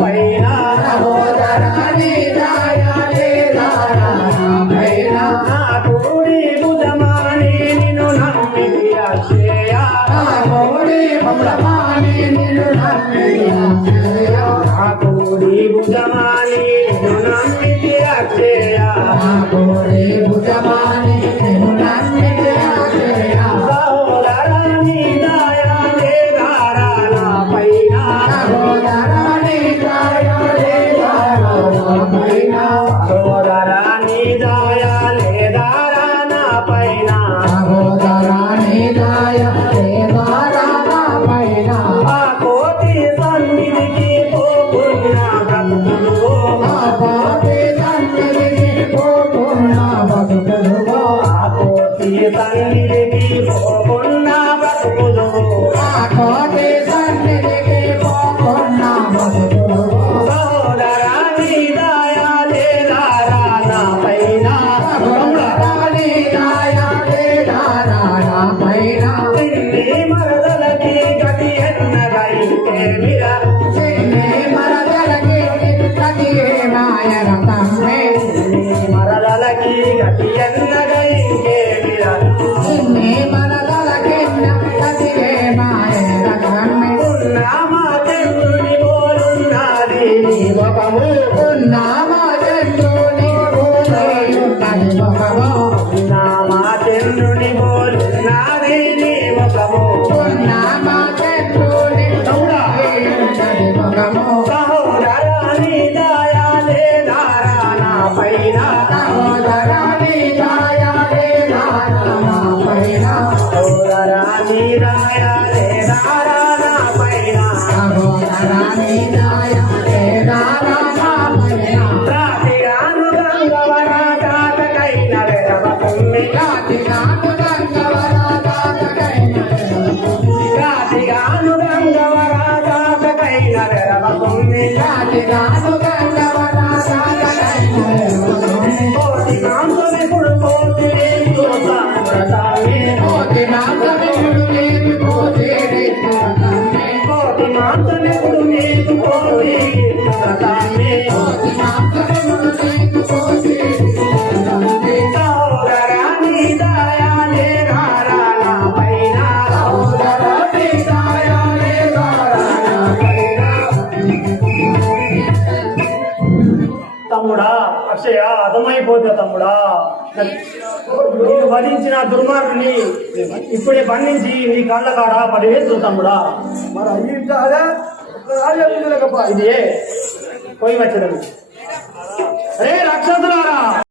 పైన సహోదరాని దయలే దారా పైన నా కోడి భుజమాని నిన్ను నమ్మితి అక్షయ నా కోడి భుజమాని నిన్ను నమ్మితి అక్షయ నా కోడి భుజమాని నిన్ను నమ్మితి అక్షయ నా కోడి భుజమాని నిన్ను నమ్మితి అక్షయ సహోదరాని దయలే దారా నా పైన సహోదరాని దయలే దారా నా పైన సహోదరాని దయలే దారా నా పైన సహోదరాని దయలే దారా నా పైన ఆ కోటి సన్నిధికి పోకున్నా బ్రతుకులు ఆ కోటి సన్నిధికి పోకున్నా బ్రతుకులు ఆ కోటి సన్నిధికి పోకున్నా బ్రతుకులు ఆ కోటి సన్నిధికి పోకున్నా బ్రతుకులు సహోదరాని దయలే దారా నా పైన సహోదరాని దయలే దారా నా పైన చిన్ని మరదలకి గతి ఎన్నగా ఇంకేమిరా చిన్ని మరదలకి గతి ఏమాయర తమ్మే చిన్ని మరదలకి గతి ఎన్నగా ఇంకేమిరా చిన్ని మరదలకి గతి ఏమాయర తమ్మే ఉన్నామా చంద్రుని పోలున్నది నీ ముఖము ఉన్నామా చంద్రుని పోలున్నది ముఖము ఉన్నామా చంద్రుని పోలున్నది నీ ముఖము ఉన్నామా చంద్రుని పోలున్నది ముఖము సహోదరాని దయలే దారా నా పైన సహోదరాని దయలే దారా నా పైన సహోదరాని దయలే దారా నా పైన సహోదరాని దయలే దారా నా పైన రాతిగాను గంగవర కాతకైన వెరవకుమ్మి రాతిగాను గంగవర కాతకైన వెరవకుమ్మి రాతిగాను గంగవర కాతకైన వెరవకుమ్మి రాతిగాను గంగవర కాతకైన వెరవకుమ్మి కోటి మాంసమిప్పుడు కోటి చూసాముడతామే కోటి మాంసమిప్పుడు నీకు కోటి చూడతామే కోటి మాంసమిప్పుడు నీకు కోటి చూడతామే కోటి మాంసమిప్పుడు నీకు కోటి చూడతామే సహోదరాని దయలే దారా నా పైన సహోదరాని దయలే దారా నా పైన తమ్ముడా అక్షయ అర్థమైపోతే తమ్ముడా నేను వధించిన దుర్మార్గుని ఇప్పుడే బంధించి నీ కళ్ళ కాడ 10,000 తమ్ముడా మరి అయ్యి ఇదే పోయి వచ్చేది